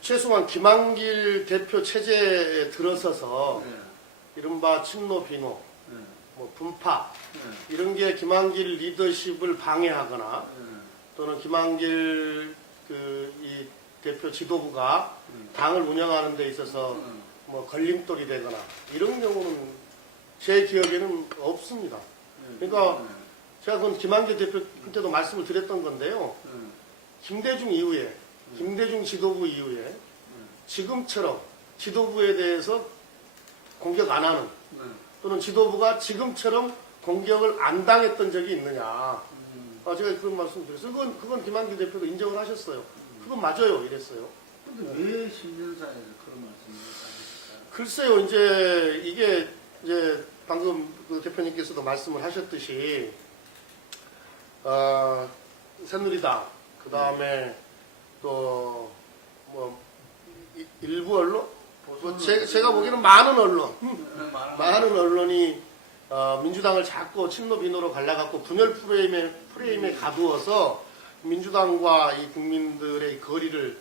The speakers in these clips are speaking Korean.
최소한 김한길 대표 체제에 들어서서 이른바 친노 비노, 뭐 분파 이런 게 김한길 리더십을 방해하거나 또는 김한길 이 대표 지도부가 당을 운영하는 데 있어서 뭐 걸림돌이 되거나 이런 경우는 제 기억에는 없습니다. 그러니까 제가 그건 김한길 대표한테도 말씀을 드렸던 건데요. 김대중 이후에, 김대중 지도부 이후에 지금처럼 지도부에 대해서 공격 안 하는 또는 지도부가 지금처럼 공격을 안 당했던 적이 있느냐. 제가 그런 말씀 드렸어요. 그건 김한길 대표도 인정을 하셨어요. 그건 맞아요. 이랬어요. 근데 왜 신년사에서 그런 말씀을 하셨을까요? 글쎄요. 이게 방금 그 대표님께서도 말씀을 하셨듯이 새누리당 그 다음에 또 뭐 일부 언론 뭐 제가 보기에는 많은 언론이 민주당을 자꾸 친노 비노로 갈라갖고 분열 프레임에 가두어서 민주당과 이 국민들의 거리를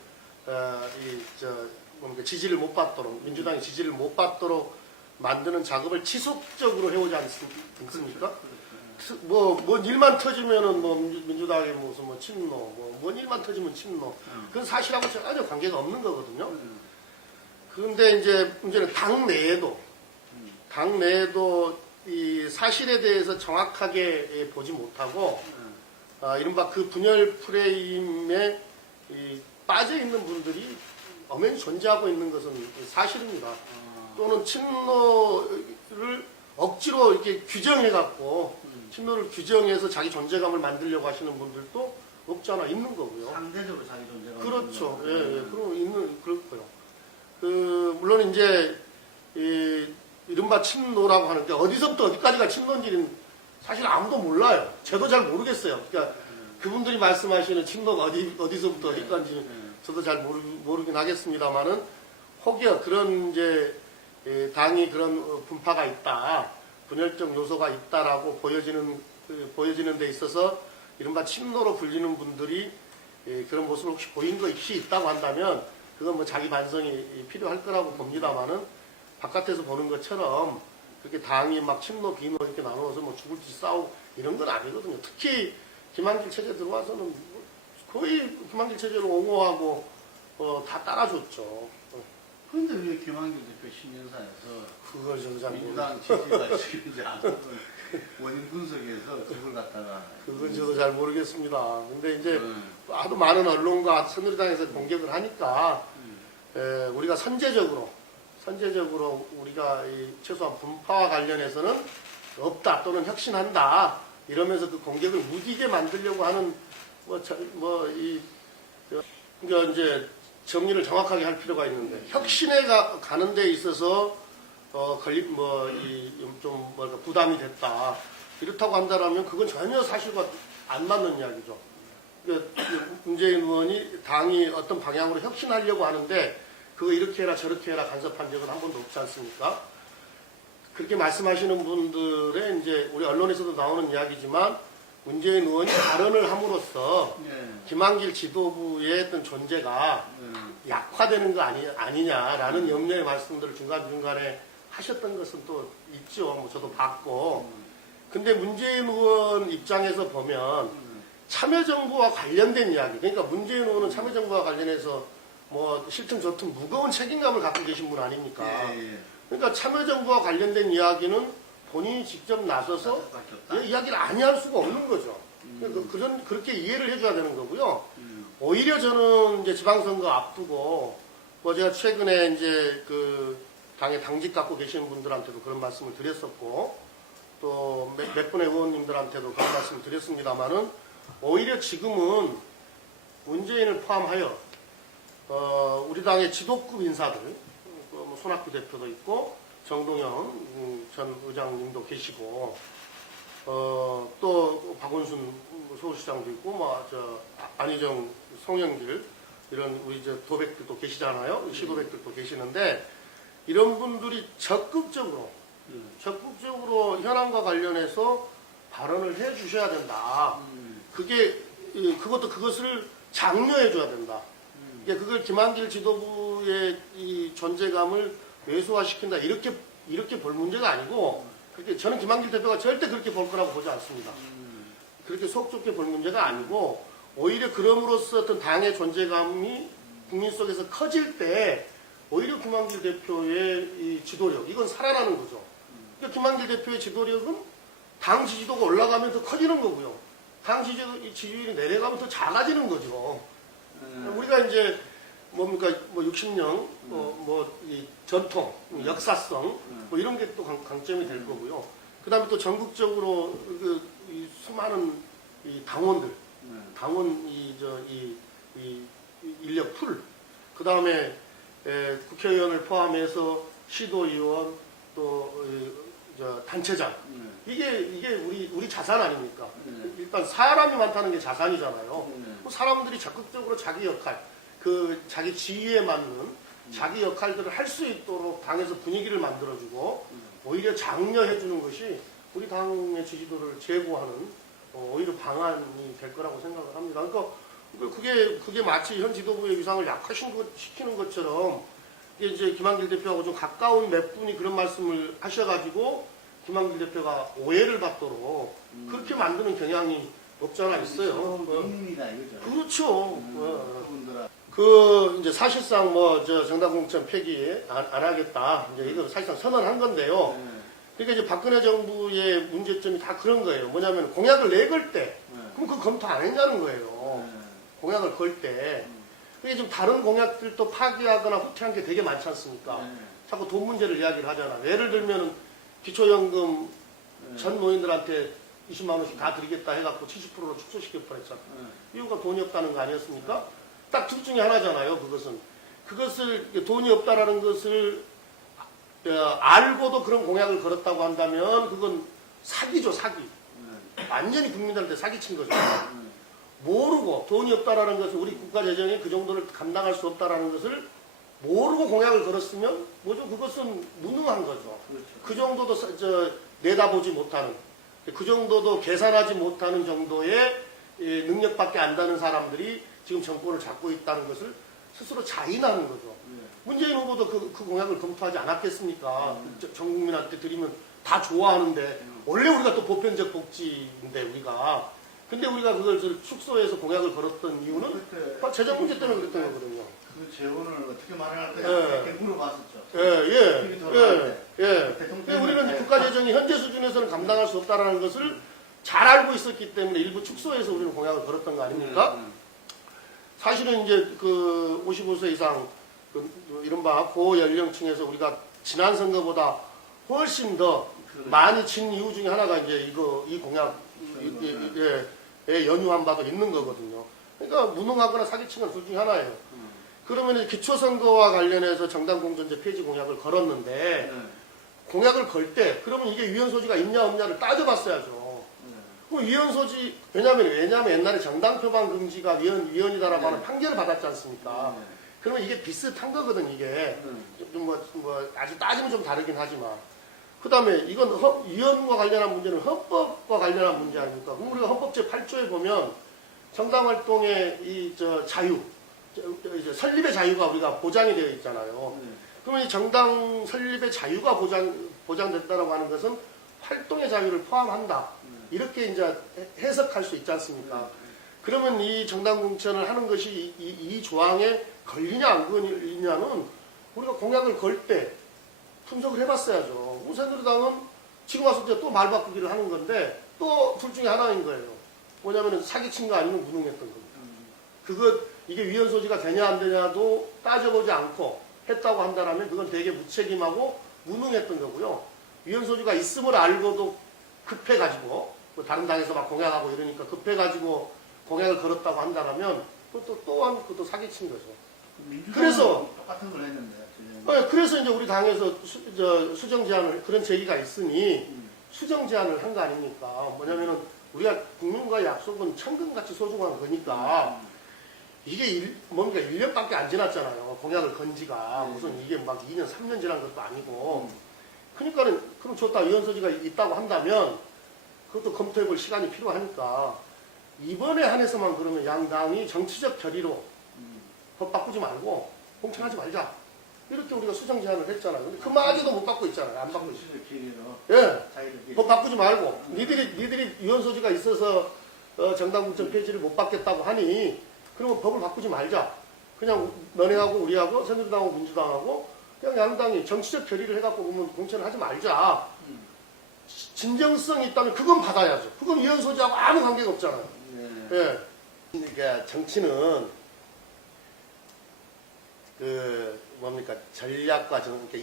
지지를 못 받도록 민주당이 지지를 못 받도록 만드는 작업을 지속적으로 해오지 않습니까? 뭔 일만 터지면은 뭐 민주당의 무슨 뭐 친노, 뭔 일만 터지면 친노. 그건 사실하고 전혀 관계가 없는 거거든요. 그런데 이제 문제는 당 내에도 이 사실에 대해서 정확하게 보지 못하고, 이른바 그 분열 프레임에 빠져 있는 분들이 엄연히 존재하고 있는 것은 사실입니다. 또는 친노를 억지로 이렇게 규정해갖고, 친노를 규정해서 자기 존재감을 만들려고 하시는 분들도 없잖아, 있는 거고요. 상대적으로 자기 존재감. 그렇죠. 그럼 그렇고요. 물론 이제, 이른바 친노라고 하는 게 어디서부터 어디까지가 친노인지는 사실 아무도 몰라요. 저도 잘 모르겠어요. 그러니까 그분들이 말씀하시는 친노가 어디서부터 어디까지 저도 잘 모르긴 하겠습니다만은 혹여 그런 당이 그런 분파가 있다. 분열적 요소가 있다라고 보여지는 데 있어서 이른바 친노로 불리는 분들이 그런 모습을 혹시 보인 것이 있다고 한다면 그건 뭐 자기 반성이 필요할 거라고 봅니다만은 바깥에서 보는 것처럼 그렇게 당이 막 친노 비노 이렇게 나누어서 뭐 죽을 듯이 싸우고 이런 건 아니거든요. 특히 김한길 체제 들어와서는 거의 김한길 체제를 옹호하고 다 따라줬죠. 그런데 왜 김한길 대표 신년사에서 그걸 저도 잘 민주당 지지가 지금지 않은 원인 분석에서 그걸 갖다가 그건 저도 잘 모르겠습니다. 근데 이제 아주 많은 언론과 새누리당에서 공격을 하니까 우리가 선제적으로 우리가 최소한 분파와 관련해서는 없다 또는 혁신한다 이러면서 그 공격을 무디게 만들려고 하는 그러니까 이제 정리를 정확하게 할 필요가 있는데 혁신에 가는 데 있어서 부담이 됐다 이렇다고 한다라면 그건 전혀 사실과 안 맞는 이야기죠. 그러니까 문재인 의원이 당이 어떤 방향으로 혁신하려고 하는데 그거 이렇게 해라 저렇게 해라 간섭한 적은 한 번도 없지 않습니까? 그렇게 말씀하시는 분들의 이제 우리 언론에서도 나오는 이야기지만 문재인 의원이 발언을 함으로써 김한길 지도부의 어떤 존재가 약화되는 거 아니냐라는 염려의 말씀들을 중간중간에 하셨던 것은 또 있죠. 뭐 저도 봤고. 근데 문재인 의원 입장에서 보면 참여정부와 관련된 이야기, 그러니까 문재인 의원은 참여정부와 관련해서 뭐 싫든 좋든 무거운 책임감을 갖고 계신 분 아닙니까? 그러니까 참여정부와 관련된 이야기는 본인이 직접 나서서 이야기를 아니할 수가 없는 거죠. 그렇게 이해를 해줘야 되는 거고요. 오히려 저는 이제 지방선거 앞두고 뭐 제가 최근에 이제 그 당의 당직 갖고 계시는 분들한테도 그런 말씀을 드렸었고 또 몇 분의 의원님들한테도 그런 말씀을 드렸습니다만은 오히려 지금은 문재인을 포함하여 우리 당의 지도급 인사들 뭐 손학규 대표도 있고 정동영 전 의장님도 계시고 또 박원순 서울시장도 있고 안희정 송영길 이런 우리 도백들도 계시잖아요. 시도백들도 계시는데 이런 분들이 적극적으로 현안과 관련해서 발언을 해 주셔야 된다. 그것을 장려해 줘야 된다. 그러니까 그걸 김한길 지도부의 이 존재감을 왜소화시킨다 이렇게 볼 문제가 아니고 그렇게 저는 김한길 대표가 절대 그렇게 볼 거라고 보지 않습니다. 그렇게 속 좁게 볼 문제가 아니고 오히려 그럼으로써 어떤 당의 존재감이 국민 속에서 커질 때 오히려 김한길 대표의 이 지도력 이건 살아나는 거죠. 그러니까 김한길 대표의 지도력은 당 지지도가 올라가면 더 커지는 거고요. 당 지지율이 내려가면 더 작아지는 거죠. 우리가 이제 뭡니까 뭐 60년 이 전통, 역사성 뭐 이런 게 또 강점이 될 거고요. 그다음에 또 전국적으로 이 수많은 이 당원들, 당원 이 인력 풀, 그다음에 국회의원을 포함해서 시도의원 또 단체장 이게 우리 자산 아닙니까? 일단 사람이 많다는 게 자산이잖아요. 뭐 사람들이 적극적으로 자기 역할, 그 자기 지위에 맞는 자기 역할들을 할 수 있도록 당에서 분위기를 만들어주고 오히려 장려해주는 것이 우리 당의 지지도를 제고하는 오히려 방안이 될 거라고 생각을 합니다. 그러니까 그게 마치 현 지도부의 위상을 약화시키는 것처럼 이제 김한길 대표하고 좀 가까운 몇 분이 그런 말씀을 하셔가지고 김한길 대표가 오해를 받도록 그렇게 만드는 경향이 없지 않아 있어요. 민민이다 이거죠. 그렇죠. 그분들은 이제 사실상 정당 공천 폐기 안 하겠다. 이제 이거 사실상 선언한 건데요. 그러니까 이제 박근혜 정부의 문제점이 다 그런 거예요. 뭐냐면 공약을 내걸 때, 그럼 그거 검토 안 했냐는 거예요. 공약을 걸 때. 그게 지금 다른 공약들도 파기하거나 후퇴한 게 되게 많지 않습니까? 자꾸 돈 문제를 이야기를 하잖아. 예를 들면 기초연금 전 노인들한테 20만 원씩 다 드리겠다 해갖고 70%로 축소시킬 뻔했잖아. 이유가 돈이 없다는 거 아니었습니까? 딱 둘 중에 하나잖아요. 그것을 돈이 없다라는 것을 알고도 그런 공약을 걸었다고 한다면 그건 사기죠, 사기. 완전히 국민들한테 사기친 거죠. 모르고 돈이 없다라는 것을 우리 국가 재정이 그 정도를 감당할 수 없다라는 것을 모르고 공약을 걸었으면 뭐죠? 그것은 무능한 거죠. 그렇죠. 그 정도도 내다보지 못하는, 그 정도도 계산하지 못하는 정도의 능력밖에 안 되는 사람들이 지금 정권을 잡고 있다는 것을 스스로 자인하는 거죠. 문재인 후보도 그 공약을 검토하지 않았겠습니까? 전 국민한테 드리면 다 좋아하는데 원래 우리가 또 보편적 복지인데 우리가 근데 우리가 그걸 축소해서 공약을 걸었던 이유는 재정 문제 때문에 그랬던 거거든요. 그 재원을 어떻게 마련할 예. 거냐 이렇게 물어봤었죠. 예. 우리는 국가 재정이 현재 수준에서는 감당할 수 없다라는 것을 잘 알고 있었기 때문에 일부 축소해서 우리는 공약을 걸었던 거 아닙니까? 사실은 이제 그 55세 이상 이른바 고연령층에서 우리가 지난 선거보다 훨씬 더 많이 진 이유 중에 하나가 이제 이 공약 에 연유한 바도 있는 거거든요. 그러니까 무능하거나 사기친 건 둘 중에 하나예요. 그러면 기초선거와 관련해서 정당 공천제 폐지 공약을 걸었는데 공약을 걸 때 그러면 이게 위헌 소지가 있냐 없냐를 따져봤어야죠. 그럼 위헌 소지 왜냐하면 옛날에 정당 표방 금지가 위헌이다라고 하는 판결을 받았지 않습니까? 그러면 이게 비슷한 거거든 이게 좀 아주 따지면 좀 다르긴 하지만. 그 다음에 이건 위헌과 관련한 문제는 헌법과 관련한 문제 아닙니까? 그럼 우리가 헌법 제8조에 보면 정당활동의 자유, 이제 설립의 자유가 우리가 보장이 되어 있잖아요. 그러면 이 정당 설립의 자유가 보장됐다라고 하는 것은 활동의 자유를 포함한다. 이렇게 이제 해석할 수 있지 않습니까? 그러면 이 정당 공천을 하는 것이 이 조항에 걸리냐 안 걸리냐는 우리가 공약을 걸 때 분석을 해봤어야죠. 새누리당은 지금 와서 이제 또 말 바꾸기를 하는 건데 또 둘 중에 하나인 거예요. 뭐냐면은 사기친 거 아니면 무능했던 겁니다. 이게 위헌 소지가 되냐 안 되냐도 따져보지 않고 했다고 한다면 그건 되게 무책임하고 무능했던 거고요. 위헌 소지가 있음을 알고도 급해가지고 뭐 다른 당에서 막 공약하고 이러니까 급해가지고 공약을 걸었다고 한다면 또한 그것도 사기친 거죠. 그래서 똑같은 걸 했는데. 그래서 이제 우리 당에서 수정 제안을 그런 제기가 있으니 수정 제안을 한 거 아닙니까? 뭐냐면은 우리가 국민과의 약속은 천금같이 소중한 거니까 이게 뭔가 1년밖에 안 지났잖아요. 공약을 건 지가 무슨 이게 막 2년, 3년 지난 것도 아니고. 그러니까는 그럼 좋다 위헌 소지가 있다고 한다면 그것도 검토해볼 시간이 필요하니까 이번에 한해서만 그러면 양당이 정치적 결의로 법 바꾸지 말고 공천하지 말자. 이렇게 우리가 수정 제안을 했잖아요. 근데 그마저도 못 받고 있잖아요. 안 받고 있어요. 예. 법 바꾸지 말고 니들이 위헌 소지가 있어서 정당 공천 폐지를 못 받겠다고 하니 그러면 법을 바꾸지 말자. 그냥 너네하고 우리하고 새누리당하고 민주당하고 그냥 양당이 정치적 결의를 해갖고 보면 공천을 하지 말자. 진정성이 있다면 그건 받아야죠. 그건 위헌 소지하고 아무 관계가 없잖아요. 예. 그러니까 정치는 뭡니까 전략과 그러니까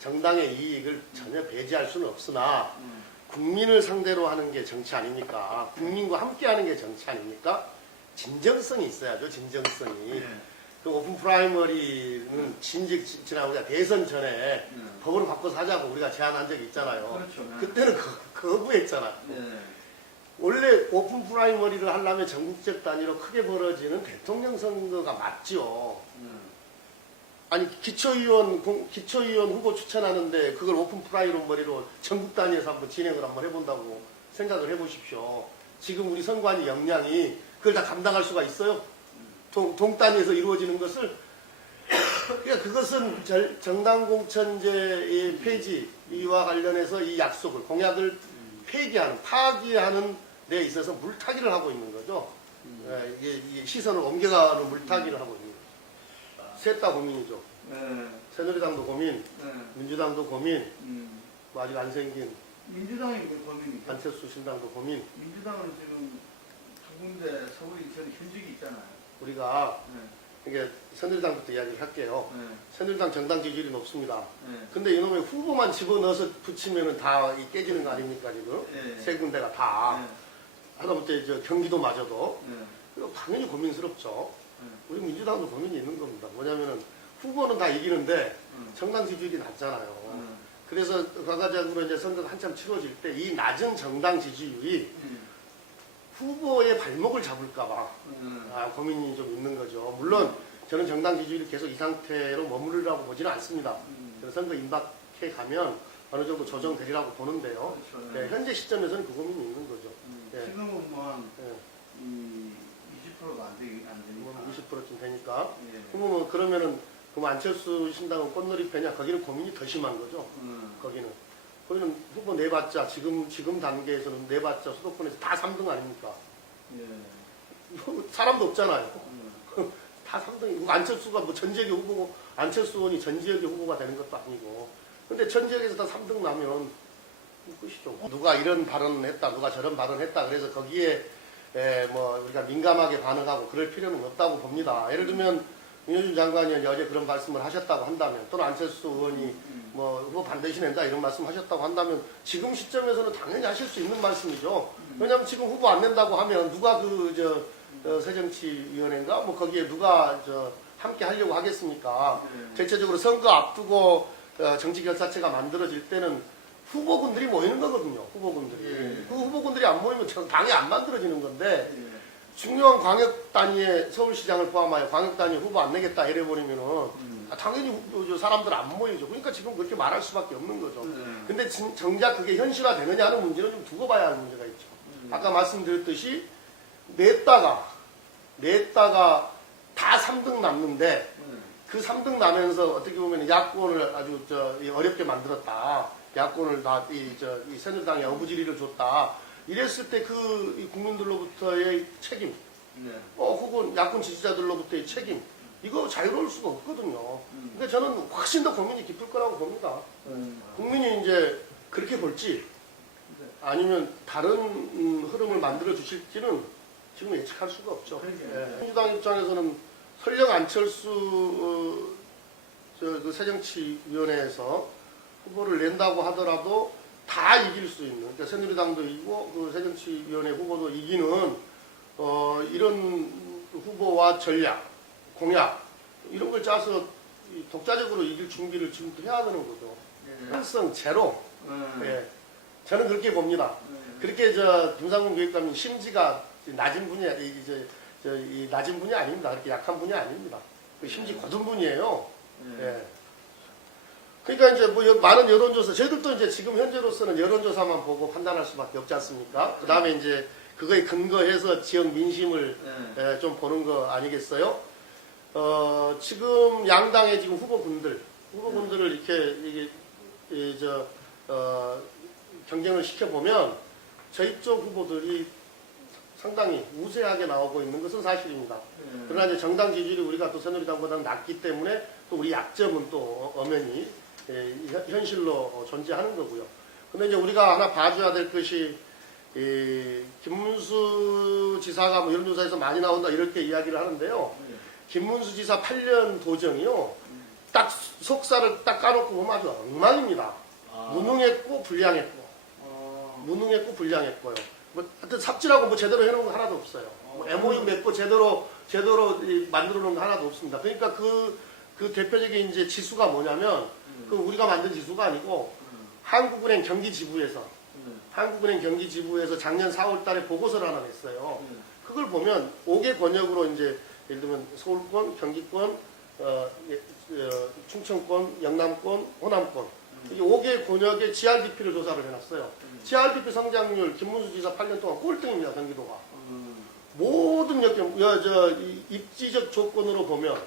정당의 이익을 전혀 배제할 수는 없으나 국민을 상대로 하는 게 정치 아닙니까? 국민과 함께하는 게 정치 아닙니까? 진정성이 있어야죠. 진정성이. 그 오픈 프라이머리는 지난 우리가 대선 전에 법으로 바꿔서 하자고 우리가 제안한 적이 있잖아요. 그렇죠. 그때는 거부했잖아. 원래 오픈 프라이머리를 하려면 전국적 단위로 크게 벌어지는 대통령 선거가 맞죠. 아니 기초의원 후보 추천하는데 그걸 오픈 프라이머리로 전국 단위에서 한번 진행을 한번 해본다고 생각을 해보십시오. 지금 우리 선관위 역량이 그걸 다 감당할 수가 있어요? 동 단위에서 이루어지는 것을 그러니까 그것은 정당공천제의 폐지와 관련해서 이 약속을 공약을 파기하는 데 있어서 물타기를 하고 있는 거죠. 이게 시선을 옮겨가는 물타기를 하고 있는 거죠. 셋 다 고민이죠. 새누리당도 고민, 민주당도 고민, 뭐 아직 안 생긴 민주당이 고민이죠. 안철수 신당도 고민. 민주당은 지금 두 군데 서울 인천 현직이 있잖아요. 우리가 이게 새누리당부터 이야기를 할게요. 새누리당 정당 지지율이 높습니다. 근데 이놈의 후보만 집어넣어서 붙이면은 다 깨지는 거 아닙니까 지금? 세 군데가 다. 하다못해 경기도마저도. 당연히 고민스럽죠. 우리 민주당도 고민이 있는 겁니다. 뭐냐면은 후보는 다 이기는데 정당 지지율이 낮잖아요. 그래서 과거적으로 이제 선거가 한참 치러질 때 이 낮은 정당 지지율이 후보의 발목을 잡을까봐 고민이 좀 있는 거죠. 물론 저는 정당 지지율이 계속 이 상태로 머무르라고 보지는 않습니다. 그래서 선거 임박해 가면 어느 정도 조정되리라고 보는데요. 그렇죠. 네, 현재 시점에서는 그 고민이 있는 거죠. 네. 지금은 뭐한 20%가 안 되니까. 20%쯤 되니까. 그러면 그러면은 그럼 안철수 신당은 꽃놀이 패냐? 거기는 고민이 더 심한 거죠. 거기는 후보 내봤자 지금 단계에서는 내봤자 수도권에서 다 3등 아닙니까? 사람도 없잖아요. 다 3등이고 안철수가 뭐 전 지역의 후보고 안철수 의원이 전 지역의 후보가 되는 것도 아니고 근데 전 지역에서 다 3등 나면 끝이죠. 누가 이런 발언을 했다, 누가 저런 발언을 했다. 그래서 거기에 뭐 우리가 민감하게 반응하고 그럴 필요는 없다고 봅니다. 예를 들면 윤여준 장관이 어제 그런 말씀을 하셨다고 한다면 또는 안철수 의원이 뭐 후보 반드시 낸다 이런 말씀 하셨다고 한다면 지금 시점에서는 당연히 하실 수 있는 말씀이죠. 왜냐하면 지금 후보 안 낸다고 하면 누가 새정치위원회인가 뭐 거기에 누가 함께 하려고 하겠습니까? 대체적으로 선거 앞두고 정치결사체가 만들어질 때는 후보군들이 모이는 거거든요. 후보군들이. 그 후보군들이 안 모이면 당이 안 만들어지는 건데 중요한 광역 단위의 서울시장을 포함하여 광역 단위 후보 안 내겠다 이래버리면은 당연히 사람들 안 모이죠. 그러니까 지금 그렇게 말할 수밖에 없는 거죠. 근데 정작 그게 현실화 되느냐 하는 문제는 좀 두고 봐야 하는 문제가 있죠. 아까 말씀드렸듯이 냈다가 다 3등 남는데 그 3등 나면서 어떻게 보면 야권을 아주 어렵게 만들었다. 야권을 이 새누리당에 어부지리를 줬다. 이랬을 때 그 국민들로부터의 책임, 혹은 야권 지지자들로부터의 책임, 이거 자유로울 수가 없거든요. 근데 저는 훨씬 더 고민이 깊을 거라고 봅니다. 국민이 이제 그렇게 볼지, 아니면 다른 흐름을 만들어 주실지는 지금 예측할 수가 없죠. 민주당 입장에서는 설령 안철수 그 새정치위원회에서 후보를 낸다고 하더라도 다 이길 수 있는, 그러니까 새누리당도 이기고 그 새정치위원회 후보도 이기는 이런 후보와 전략, 공약 이런 걸 짜서 독자적으로 이길 준비를 지금부터 해야 되는 거죠. 가능성 제로. 저는 그렇게 봅니다. 그렇게 김상훈 교육감님 심지가 낮은 분이 이 낮은 분이 아닙니다. 그렇게 약한 분이 아닙니다. 심지 고든 분이에요. 그러니까 이제 뭐 많은 여론조사, 저희들도 이제 지금 현재로서는 여론조사만 보고 판단할 수밖에 없지 않습니까? 그 다음에 이제 그거에 근거해서 지역 민심을 좀 보는 거 아니겠어요? 지금 양당의 지금 후보분들을 이렇게 경쟁을 시켜보면 저희 쪽 후보들이 상당히 우세하게 나오고 있는 것은 사실입니다. 그러나 이제 정당 지지율이 우리가 또 새누리당보다는 낮기 때문에 또 우리 약점은 또 엄연히 현실로 존재하는 거고요. 근데 이제 우리가 하나 봐줘야 될 것이 김문수 지사가 뭐 여론조사에서 많이 나온다 이렇게 이야기를 하는데요. 김문수 지사 8년 도정이요. 딱 속살을 딱 까놓고 보면 아주 엉망입니다. 무능했고 불량했고. 무능했고 불량했고요. 뭐 하여튼 삽질하고 뭐 제대로 해놓은 거 하나도 없어요. 뭐 MOU 맺고 제대로 만들어 놓은 거 하나도 없습니다. 그러니까 그 대표적인 이제 지수가 뭐냐면 그 우리가 만든 지수가 아니고 한국은행 경기지부에서 작년 4월 달에 보고서를 하나 냈어요. 그걸 보면 5개 권역으로 이제 예를 들면 서울권, 경기권, 충청권, 영남권, 호남권 이 5개 권역의 GRDP를 조사를 해놨어요. GRDP 성장률 김문수 지사 8년 동안 꼴등입니다. 경기도가. 모든 입지적 조건으로 보면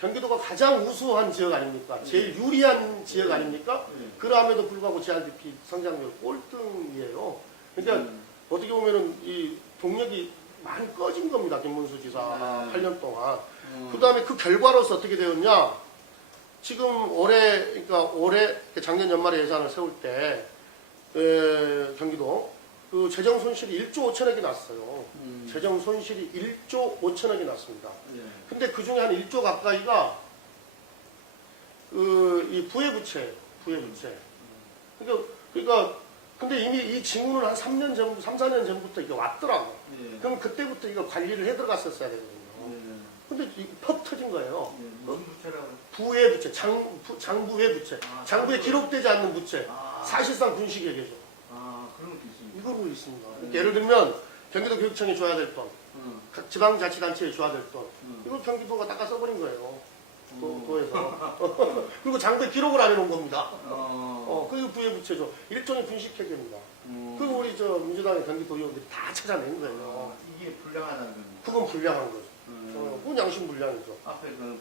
경기도가 가장 우수한 지역 아닙니까? 제일 유리한 지역 아닙니까? 그럼에도 불구하고 GRDP 성장률 꼴등이에요. 그러니까 어떻게 보면은 이 동력이 많이 꺼진 겁니다. 김문수 지사 8년 동안. 그 다음에 그 결과로서 어떻게 되었냐? 지금 올해 작년 연말에 예산을 세울 때 경기도 그 재정 손실이 1조 5천억이 났어요. 재정 손실이 1조 5천억이 났습니다. 근데 그 중에 한 1조 가까이가 이 부회부채예요. 부회부채. 그러니까 근데 이미 이 징후는 한 3년 전, 3, 4년 전부터 이게 왔더라고. 그럼 그때부터 이거 관리를 해 들어갔었어야 되거든요. 근데 퍽 터진 거예요. 무슨 부채라고? 부회부채, 장부회 부채. 장부에 기록되지 않는 부채. 사실상 군식회계죠. 그런 것도 있습니다. 이거로 있습니다. 예를 들면 경기도 교육청에 줘야 될 돈, 각 지방자치단체에 줘야 될 돈, 이걸 경기도가 닦아 써버린 거예요. 도에서. 그리고 장부에 기록을 안 해놓은 겁니다. 그리고 부회부채죠. 일종의 분식회계입니다. 그리고 우리 민주당의 경기도 의원들이 다 찾아낸 거예요. 이게 불량하다는 겁니다. 그건 불량한 거죠. 그건 양심 불량이죠. 앞에 그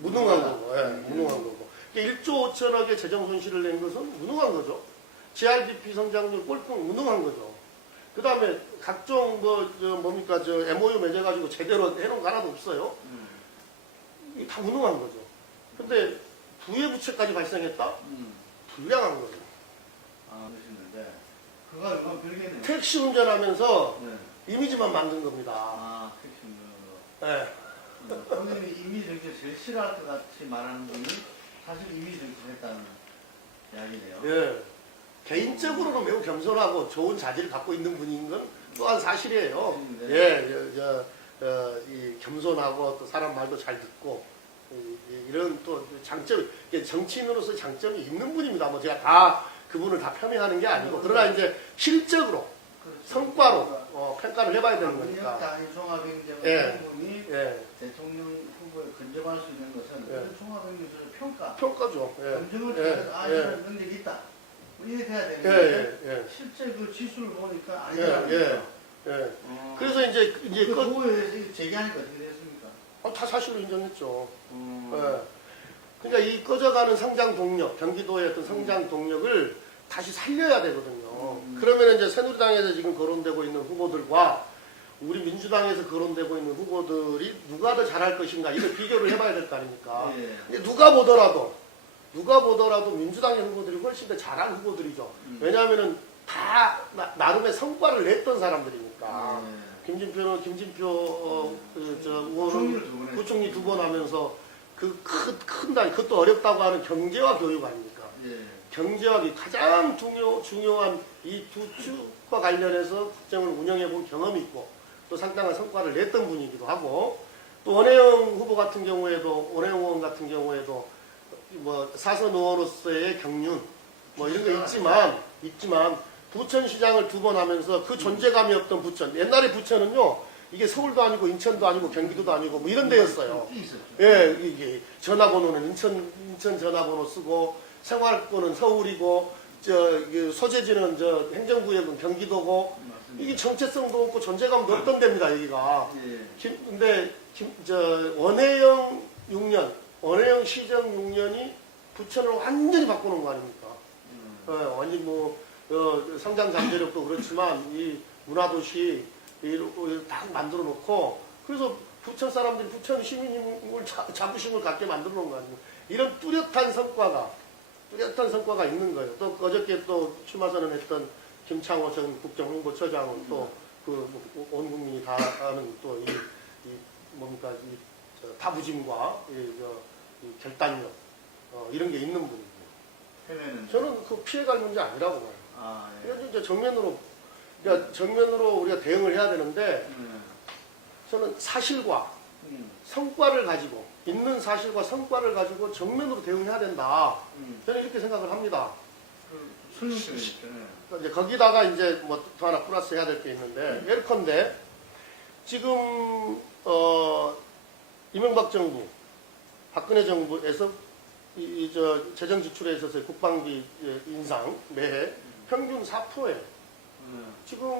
무능한 거고, 무능한 거고. 1조 5천억의 재정 손실을 낸 것은 무능한 거죠. GRDP 성장률 꼴등 무능한 거죠. 그 다음에 각종 MOU 맺어가지고 제대로 해놓은 거 하나도 없어요. 이게 다 무능한 거죠. 근데 부회부채까지 발생했다? 불량한 거죠. 그러시는데 그거 이건 별개네요. 택시 운전하면서 이미지만 만든 겁니다. 택시 운전. 본인이 이미지 정치 제일 싫어할 것 같이 말하는 분이 사실 이미지 정치를 했다는 이야기네요. 예. 개인적으로는 매우 겸손하고 좋은 자질을 갖고 있는 분인 건 또한 사실이에요. 이 겸손하고 또 사람 말도 잘 듣고 이런 또 장점, 정치인으로서 장점이 있는 분입니다. 뭐 제가 다 그분을 다 폄훼하는 게 아니고 그러나 이제 실적으로 성과로 평가를 해봐야 되는 거니까. 단위 종합행정을 분이 대통령 후보에 건져갈 수 있는 것은 그 종합행정을 평가죠. 검증을 통해서 이런 능력이 있다. 이렇게 돼야 되는데 실제 그 지수를 보니까 아니더라고요. 그래서 이제 그 후보에 제기하니까 어떻게 됐습니까? 다 사실로 인정했죠. 그러니까 이 꺼져가는 성장 동력, 경기도의 어떤 성장 동력을 다시 살려야 되거든요. 그러면 이제 새누리당에서 지금 거론되고 있는 후보들과 우리 민주당에서 거론되고 있는 후보들이 누가 더 잘할 것인가 이걸 비교를 해봐야 될 거 아닙니까? 근데 누가 보더라도 민주당의 후보들이 훨씬 더 잘한 후보들이죠. 왜냐하면은 다 나름의 성과를 냈던 사람들이니까. 김진표 의원은 부총리 2번 하면서 그 큰 날, 그것도 어렵다고 하는 경제와 교육 아닙니까? 경제와 가장 중요한 이 두 축과 관련해서 국정을 운영해 본 경험이 있고 또 상당한 성과를 냈던 분이기도 하고 또 원혜영 후보 같은 경우에도 원혜영 의원 같은 경우에도 뭐 사선 의원으로서의 경륜 뭐 이런 거 있지만 부천시장을 2번 하면서 그 존재감이 없던 부천. 옛날에 부천은요, 이게 서울도 아니고 인천도 아니고 경기도도 아니고 뭐 이런 데였어요. 이게 전화번호는 인천 전화번호 쓰고 생활권은 서울이고 소재지는 행정구역은 경기도고 이게 정체성도 없고 존재감도 없던 데입니다, 여기가. 근데 원혜영이 6년, 원혜영 시정 6년이 부천을 완전히 바꾸는 거 아닙니까? 완전히 뭐, 성장 잠재력도 그렇지만, 이 문화도시, 딱 만들어 놓고, 그래서 부천 사람들이 부천 시민을 자부심을 갖게 만들어 놓은 거 아닙니까? 이런 뚜렷한 성과가 있는 거예요. 또 어저께 또 출마 선언했던 김창호 전 국정홍보처장은 또 온 국민이 다 아는 또 뭡니까 저 다부짐과 이 결단력 이런 게 있는 분이고 해외는 저는 그 피해갈 문제 아니라고 봐요. 아, 예. 그래서 이제 정면으로 우리가 대응을 해야 되는데 저는 사실과 성과를 가지고 있는 사실과 성과를 가지고 정면으로 대응해야 된다. 저는 이렇게 생각을 합니다. 설명성이 있잖아요. 이제 거기다가 이제 뭐 또 하나 플러스 해야 될 게 있는데 예컨대 지금 이명박 정부, 박근혜 정부에서 저 재정 지출에 있어서 국방비 인상 매해 평균 4%예요. 지금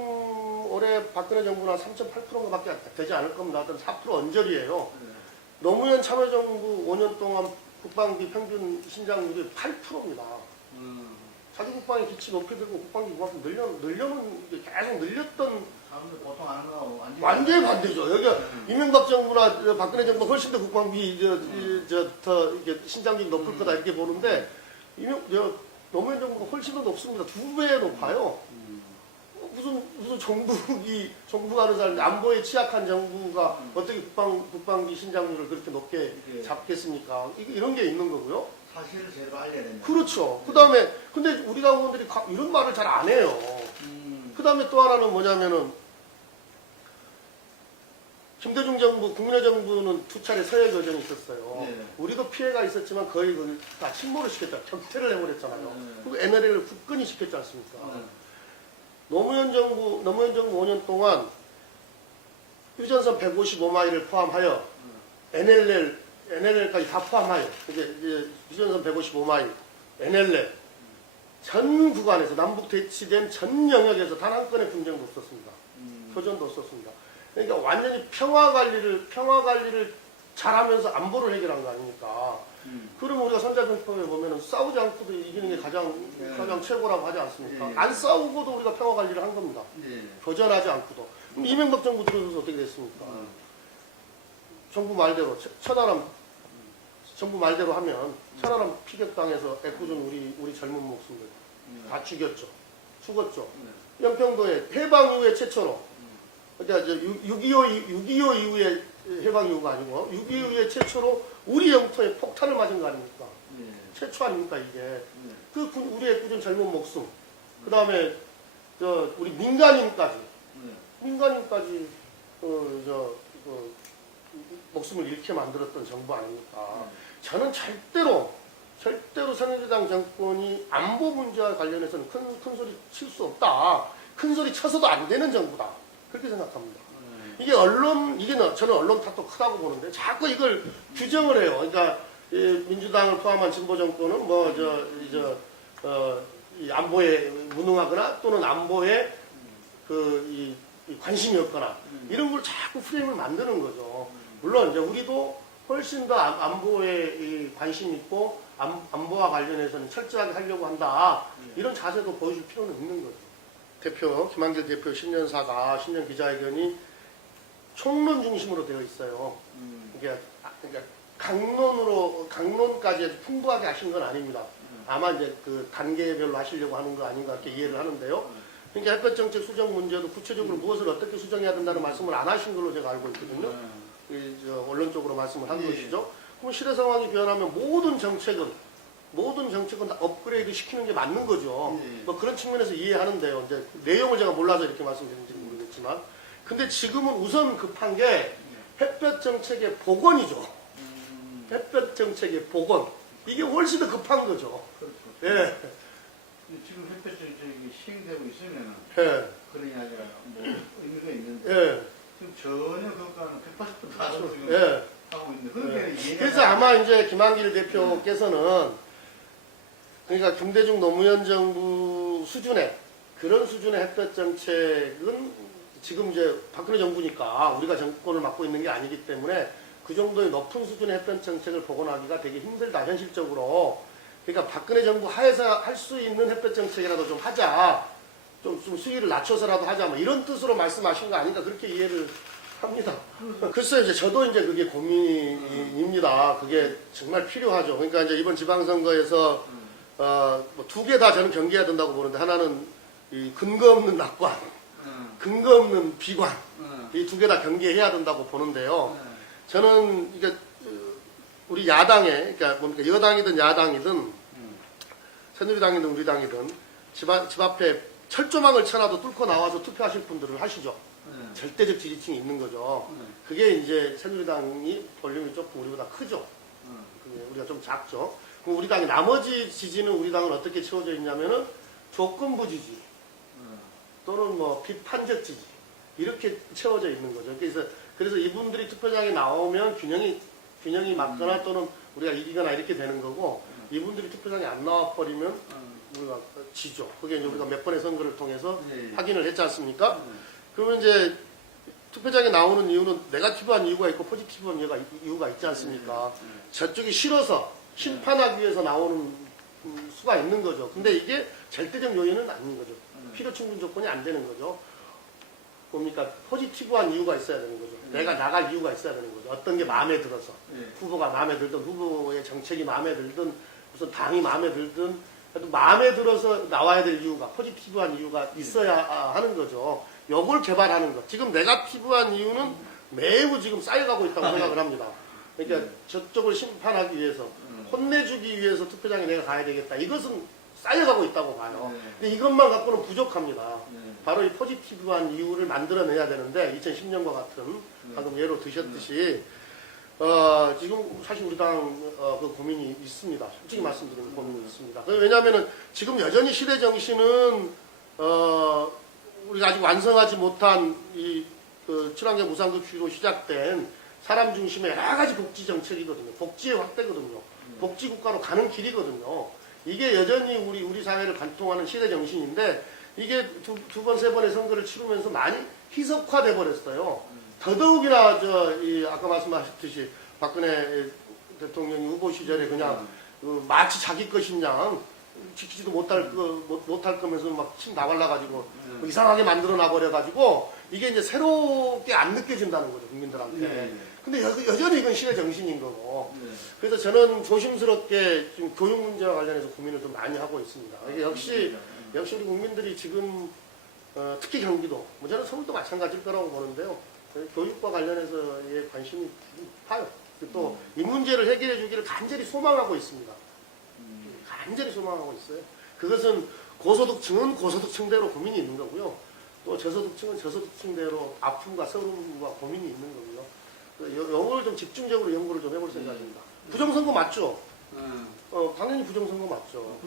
올해 박근혜 정부는 3.8%밖에 되지 않을 겁니다. 하여튼 4% 언저리예요. 노무현 참여정부 5년 동안 국방비 평균 신장률이 8%입니다. 자기 국방의 기치 높이 들고 국방비 그만큼 늘려는 계속 늘렸던 사람들 보통 아는 거 완전히 반대죠. 여기가 이명박 정부나 박근혜 정부 훨씬 더 국방비 더 이게 신장률이 높을 거다 이렇게 보는데 노무현 정부가 훨씬 더 높습니다. 2배 높아요. 무슨 정부가 하는 사람 안보에 취약한 정부가 어떻게 국방비 신장률을 그렇게 높게 잡겠습니까? 이런 게 있는 거고요. 사실을 제대로 알려야 된다. 그렇죠. 그 다음에 근데 우리 당원들이 이런 말을 잘 안 해요. 그 다음에 또 하나는 뭐냐면은 김대중 정부, 국민의 정부는 2차례 서해 교전이 있었어요. 네. 우리도 피해가 있었지만 거의 다 침몰을 시켰잖아요. 격퇴를 해버렸잖아요. 그리고 NLL을 굳건히 시켰지 않습니까? 노무현 정부 5년 동안 휴전선 155마일을 포함하여 NLL까지 다 포함하여 이제 휴전선 155마일, NLL 전 구간에서 남북 대치된 전 영역에서 단 한 건의 분쟁도 없었습니다. 교전도 없었습니다. 그러니까 완전히 평화 관리를 잘하면서 안보를 해결한 거 아닙니까? 그러면 우리가 선자병법에 보면은 싸우지 않고도 이기는 게 가장 최고라고 하지 않습니까? 네. 안 싸우고도 우리가 평화 관리를 한 겁니다. 교전하지 않고도. 그럼 이명박 정부 들어서서 어떻게 됐습니까? 정부 말대로 정부 말대로 하면 천하람 피격당해서 애꿎은 우리 젊은 목숨들 다 죽었죠. 연평도에 해방 이후에 최초로 그러니까 6.25 이후에 해방 이후가 아니고 6.25 이후에 최초로 우리 영토에 폭탄을 맞은 거 아닙니까? 최초 아닙니까 이게? 우리 애꿎은 젊은 목숨. 그 다음에 우리 민간인까지 목숨을 잃게 만들었던 정부 아닙니까? 저는 절대로 새누리당 정권이 안보 문제와 관련해서는 큰 소리 칠 수 없다. 큰 소리 쳐서도 안 되는 정부다. 그렇게 생각합니다. 저는 언론 탓도 크다고 보는데 자꾸 이걸 규정을 해요. 그러니까 민주당을 포함한 진보 정권은 이 안보에 무능하거나 또는 안보에 이 관심이 없거나 이런 걸 자꾸 프레임을 만드는 거죠. 물론 이제 우리도 훨씬 더 안보에 관심 있고 안보와 관련해서는 철저하게 하려고 한다. 이런 자세도 보여줄 필요는 있는 거죠. 김한길 대표 신년사가 신년 기자회견이 총론 중심으로 되어 있어요. 그러니까 강론까지 풍부하게 하신 건 아닙니다. 아마 이제 그 단계별로 하시려고 하는 거 아닌가 이렇게 이해를 하는데요. 그러니까 햇볕 정책 수정 문제도 구체적으로 무엇을 어떻게 수정해야 된다는 말씀을 안 하신 걸로 제가 알고 있거든요. 언론적으로 말씀을 한 것이죠. 그럼 시대 상황이 변하면 모든 정책은 다 업그레이드 시키는 게 맞는 거죠. 뭐 그런 측면에서 이해하는데요. 이제 내용을 제가 몰라서 이렇게 말씀드리는지 모르겠지만. 근데 지금은 우선 급한 게 햇볕 정책의 복원이죠. 햇볕 정책의 복원. 이게 훨씬 더 급한 거죠. 그렇죠. 예. 지금 햇볕 정책이 시행되고 있으면 예. 그런 이야기가 뭐 의미가 있는데 예. 지금 전혀 그것과는 180도 다르고 지금 예. 하고 있는데 그렇게 이해가 그래서 아마 이제 김한길 대표께서는 그러니까 김대중 노무현 정부 수준의 그런 수준의 햇볕 정책은 지금 이제 박근혜 정부니까 우리가 정권을 맡고 있는 게 아니기 때문에 그 정도의 높은 수준의 햇볕 정책을 복원하기가 되게 힘들다, 현실적으로. 그러니까 박근혜 정부 하에서 할 수 있는 햇볕 정책이라도 좀 하자. 좀 수위를 낮춰서라도 하자. 뭐 이런 뜻으로 말씀하신 거 아닌가, 그렇게 이해를 합니다. 글쎄요, 이제 저도 이제 그게 고민입니다. 그게 정말 필요하죠. 그러니까 이제 이번 지방선거에서, 뭐 두 개 다 저는 경계해야 된다고 보는데, 하나는 이 근거 없는 낙관, 근거 없는 비관, 이 두 개 다 경계해야 된다고 보는데요. 저는 이게 우리 야당에, 그러니까 뭡니까, 여당이든 야당이든 새누리당이든 우리 당이든 집 앞에 철조망을 쳐놔도 뚫고 나와서 투표하실 분들은 하시죠. 절대적 지지층이 있는 거죠. 그게 이제 새누리당이 볼륨이 조금 우리보다 크죠. 그게 우리가 좀 작죠. 그럼 우리 당이 나머지 지지는 우리 당은 어떻게 채워져 있냐면은 조건부 지지 또는 뭐 비판적 지지 이렇게 채워져 있는 거죠. 그래서 이분들이 투표장에 나오면 균형이 맞거나 또는 우리가 이기거나 이렇게 되는 거고, 이분들이 투표장에 안 나와 버리면 우리가 지죠. 그게 이제 우리가 몇 번의 선거를 통해서 확인을 했지 않습니까? 그러면 이제 투표장에 나오는 이유는 네거티브한 이유가 있고 포지티브한 이유가 있지 않습니까? 저쪽이 싫어서 심판하기 위해서 나오는 수가 있는 거죠. 근데 이게 절대적 요인은 아닌 거죠. 필요 충분 조건이 안 되는 거죠. 뭡니까? 포지티브한 이유가 있어야 되는 거죠. 내가 나갈 이유가 있어야 되는 거죠. 어떤 게 마음에 들어서. 후보가 마음에 들든, 후보의 정책이 마음에 들든, 무슨 당이 마음에 들든, 그래도 마음에 들어서 나와야 될 이유가, 포지티브한 이유가 있어야 하는 거죠. 요걸 개발하는 것. 지금 네거티브한 이유는 매우 지금 쌓여가고 있다고 생각을 합니다. 그러니까 저쪽을 심판하기 위해서, 혼내주기 위해서 투표장에 내가 가야 되겠다. 이것은 쌓여가고 있다고 봐요. 근데 이것만 갖고는 부족합니다. 바로 이 포지티브한 이유를 만들어내야 되는데, 2010년과 같은 방금 예로 드셨듯이 지금 사실 우리 당 그 고민이 있습니다. 솔직히 말씀드리면 고민이 있습니다. 왜냐하면은 지금 여전히 시대 정신은 우리가 아직 완성하지 못한 그 친환경 무상급식으로 시작된 사람 중심의 여러 가지 복지 정책이거든요. 복지의 확대거든요. 복지 국가로 가는 길이거든요. 이게 여전히 우리 사회를 관통하는 시대 정신인데, 이게 두 번, 세 번의 선거를 치르면서 많이 희석화돼 버렸어요. 더더욱이나 아까 말씀하셨듯이 박근혜 대통령이 후보 시절에 그냥 마치 자기 것인 양 지키지도 못할 거면서 막 침 나발라가지고 이상하게 만들어 놔버려가지고 이게 이제 새롭게 안 느껴진다는 거죠, 국민들한테. 근데 여전히 이건 시대 정신인 거고. 그래서 저는 조심스럽게 지금 교육 문제와 관련해서 고민을 좀 많이 하고 있습니다. 이게 역시 우리 국민들이 지금 특히 경기도, 뭐 저는 서울도 마찬가지일 거라고 보는데요. 교육과 관련해서의 관심이 높아요. 또 이 문제를 해결해 주기를 간절히 소망하고 있습니다. 간절히 소망하고 있어요. 그것은 고소득층은 고소득층대로 고민이 있는 거고요. 또 저소득층은 저소득층대로 아픔과 서름과 고민이 있는 거고요. 이걸 좀 집중적으로 연구를 좀 해볼 생각입니다. 부정선거 맞죠? 당연히 부정선거 맞죠.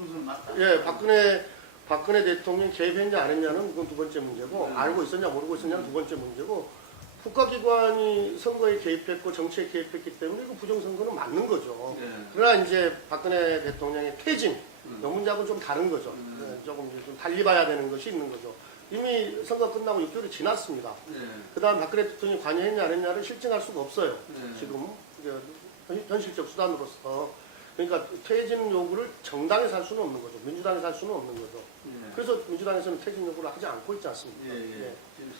예, 박근혜 대통령 개입했냐 안 했냐는 그건 두 번째 문제고, 알고 있었냐 모르고 있었냐는 두 번째 문제고, 국가기관이 선거에 개입했고 정치에 개입했기 때문에 이거 부정선거는 맞는 거죠. 그러나 이제 박근혜 대통령의 퇴진, 이 문제하고는 좀 다른 거죠. 조금 좀 달리 봐야 되는 것이 있는 거죠. 이미 선거 끝나고 6개월이 지났습니다. 그 다음 박근혜 대통령이 관여했냐 안 했냐를 실증할 수가 없어요. 지금 현실적 수단으로서. 그러니까 퇴진 요구를 정당에서 할 수는 없는 거죠. 민주당에서 할 수는 없는 거죠. 그래서 민주당에서는 퇴진 요구를 하지 않고 있지 않습니까? 지금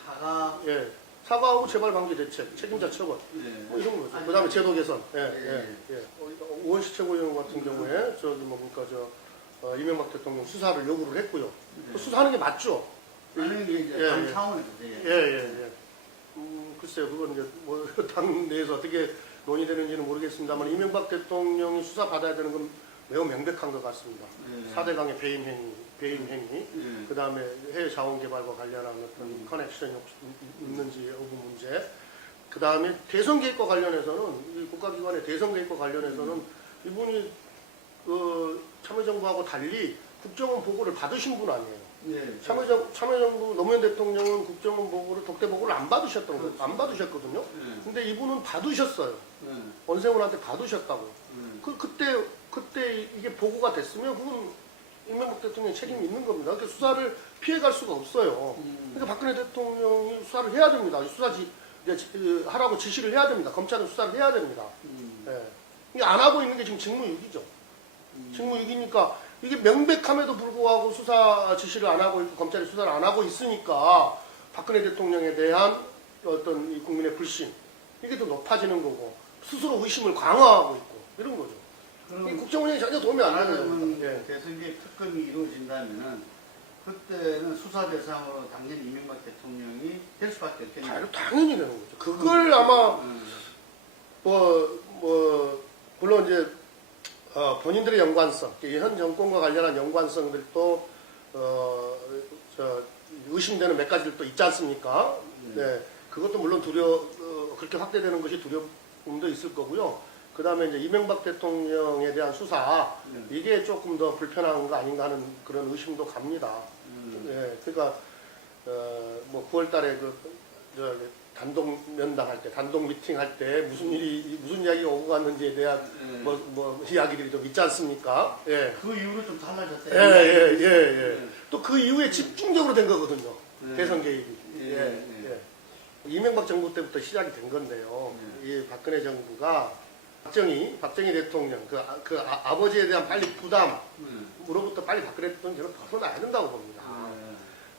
사과하고 재발 방지 대책, 책임자 처벌, 뭐 이런 거죠. 그 다음에 제도 개선. 우원식 최고위원 같은 경우에 이명박 대통령 수사를 요구를 했고요. 수사하는 게 맞죠? 아니, 이제 당 차원에서. 글쎄요, 그건 이제 뭐 당 내에서 어떻게 논의되는지는 모르겠습니다만, 이명박 대통령이 수사 받아야 되는 건 매우 명백한 것 같습니다. 4대강의 배임 행위, 그 다음에 해외 자원 개발과 관련한 어떤 커넥션이 있는지 여부 문제, 그 다음에 대선 개입과 관련해서는, 국가기관의 대선 개입과 관련해서는 이분이 참여정부하고 달리 국정원 보고를 받으신 분 아니에요. 참여정부 노무현 대통령은 국정원 보고를, 독대 보고를 안 받으셨거든요. 근데 이분은 받으셨어요. 원세훈한테 받으셨다고. 그때 이게 보고가 됐으면 그건 이명박 대통령 책임이 있는 겁니다. 그러니까 수사를 피해갈 수가 없어요. 그러니까 박근혜 대통령이 수사를 해야 됩니다. 이제 하라고 지시를 해야 됩니다. 검찰은 수사를 해야 됩니다. 예. 이게 안 하고 있는 게 지금 직무유기죠. 직무유기니까 이게 명백함에도 불구하고 수사 지시를 안 하고 있고 검찰이 수사를 안 하고 있으니까 박근혜 대통령에 대한 어떤 이 국민의 불신 이게 더 높아지는 거고 스스로 의심을 강화하고 있고 이런 거죠. 이 그럼 국정운영에 전혀 도움이 안 말하자면 되는 거예요. 예. 대선기 특검이 이루어진다면은 그때는 수사 대상으로 당연히 이명박 대통령이 될 수밖에 없겠네요. 당연히 되는 거죠. 그걸 아마 물론 이제 본인들의 연관성, 현 정권과 관련한 연관성들도 의심되는 몇 가지들도 있지 않습니까? 네, 그것도 물론 그렇게 확대되는 것이 두려움도 있을 거고요. 그 다음에 이제 이명박 대통령에 대한 수사, 이게 조금 더 불편한 거 아닌가 하는 그런 의심도 갑니다. 예, 그러니까, 9월 달에 단독 면담할 때, 단독 미팅 할 때 무슨 이야기가 오고 갔는지에 대한 이야기들이 좀 있지 않습니까? 예. 그 이후로 좀 달라졌대요. 예. 또 그 이후에 집중적으로 된 거거든요. 대선 개입이. 예. 이명박 정부 때부터 시작이 된 건데요. 이 박근혜 정부가 박정희 대통령, 아버지에 대한 빨리 부담으로부터 빨리 박근혜 대통령을 벗어나야 된다고 봅니다.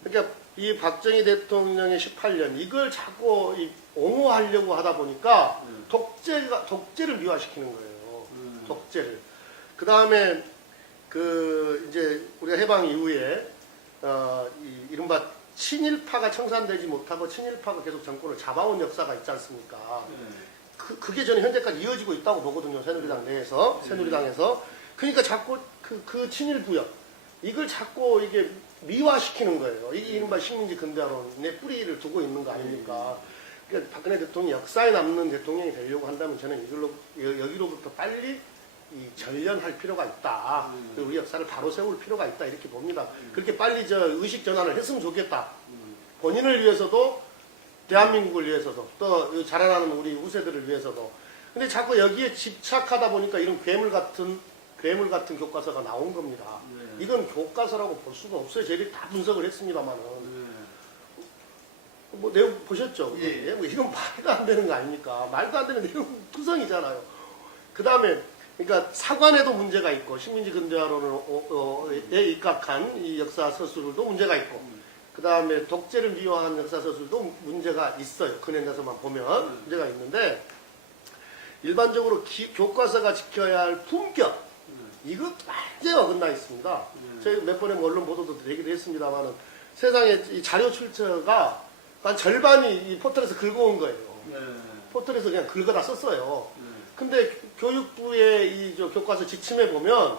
그러니까 이 박정희 대통령의 18년, 이걸 자꾸 옹호하려고 하다 보니까 독재를 미화시키는 거예요. 독재를. 그 다음에 이제 우리가 해방 이후에, 이른바 친일파가 청산되지 못하고 친일파가 계속 정권을 잡아온 역사가 있지 않습니까? 그게 저는 현재까지 이어지고 있다고 보거든요. 새누리당 내에서, 새누리당에서. 그러니까 자꾸 그 친일 부역, 이걸 자꾸 이게 미화시키는 거예요. 이게 이른바 식민지 근대화론의 뿌리를 두고 있는 거 아닙니까? 그러니까 박근혜 대통령이 역사에 남는 대통령이 되려고 한다면 저는 여기로부터 빨리 전련할 필요가 있다. 그리고 우리 역사를 바로 세울 필요가 있다. 이렇게 봅니다. 그렇게 빨리 의식 전환을 했으면 좋겠다. 본인을 위해서도, 대한민국을 위해서도, 또 자라나는 우리 후세들을 위해서도. 근데 자꾸 여기에 집착하다 보니까 이런 괴물 같은 교과서가 나온 겁니다. 이건 교과서라고 볼 수가 없어요. 저희들이 다 분석을 했습니다만은. 내용 보셨죠? 예. 이건 말도 안 되는 거 아닙니까? 말도 안 되는 내용 투성이잖아요. 그 다음에, 그러니까 사관에도 문제가 있고, 식민지 근대화론에 입각한 이 역사 서술도 문제가 있고, 그 다음에 독재를 미화한 역사 서술도 문제가 있어요. 근현에서만 보면 문제가 있는데, 일반적으로 교과서가 지켜야 할 품격, 이것도 완전히 어긋나 있습니다. 저희 몇 번의 언론 보도도 얘기도 했습니다만은 세상에 이 자료 출처가 한 절반이 이 포털에서 긁어온 거예요. 포털에서 그냥 긁어다 썼어요. 근데 교육부의 이 교과서 지침에 보면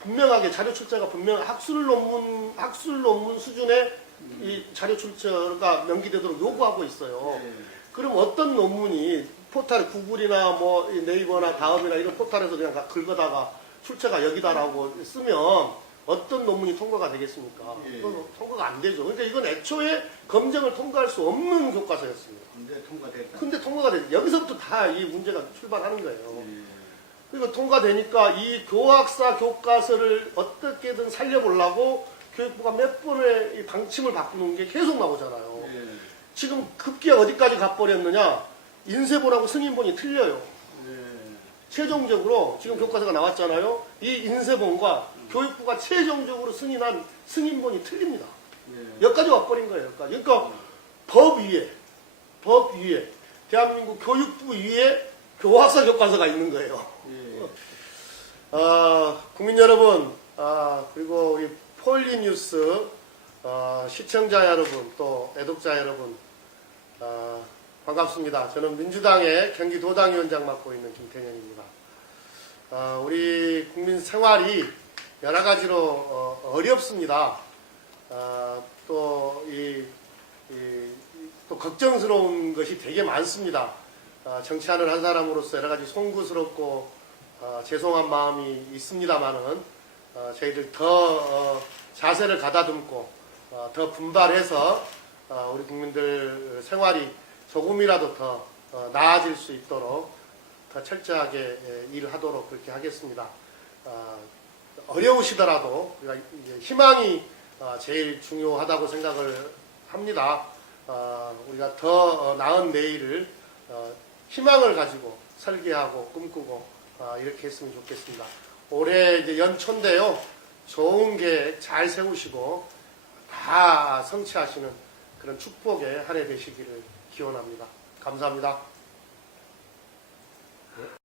분명하게 자료 출처가 학술 논문 수준의 이 자료 출처가 명기되도록 요구하고 있어요. 그럼 어떤 논문이 포털 구글이나 네이버나 다음이나 이런 포털에서 그냥 긁어다가 출처가 여기다라고 쓰면 어떤 논문이 통과가 되겠습니까? 통과가 안 되죠. 그러니까 이건 애초에 검증을 통과할 수 없는 교과서였습니다. 근데 통과가 됐다. 여기서부터 다 이 문제가 출발하는 거예요. 그리고 통과되니까 이 교학사 교과서를 어떻게든 살려보려고 교육부가 몇 번의 이 방침을 바꾸는 게 계속 나오잖아요. 지금 급기야 어디까지 가버렸느냐? 인쇄본하고 승인본이 틀려요. 최종적으로 지금 교과서가 나왔잖아요. 이 인쇄본과 교육부가 최종적으로 승인한 승인본이 틀립니다. 여기까지 와버린 거예요. 여기까지. 그러니까 법 위에 대한민국 교육부 위에 교학사 교과서가 있는 거예요. 국민 여러분, 그리고 우리 폴리뉴스 시청자 여러분, 또 애독자 여러분, 반갑습니다. 저는 민주당의 경기도당위원장 맡고 있는 김태년입니다. 우리 국민 생활이 여러 가지로 어렵습니다. 또 걱정스러운 것이 되게 많습니다. 정치하는 한 사람으로서 여러 가지 송구스럽고 죄송한 마음이 있습니다만은 저희들 더 자세를 가다듬고 더 분발해서 우리 국민들 생활이 조금이라도 더 나아질 수 있도록 더 철저하게 일하도록 그렇게 하겠습니다. 어려우시더라도 우리가 이제 희망이 제일 중요하다고 생각을 합니다. 우리가 더 나은 내일을 희망을 가지고 설계하고 꿈꾸고 이렇게 했으면 좋겠습니다. 올해 이제 연초인데요. 좋은 계획 잘 세우시고 다 성취하시는 그런 축복의 한 해 되시기를 기원합니다. 감사합니다.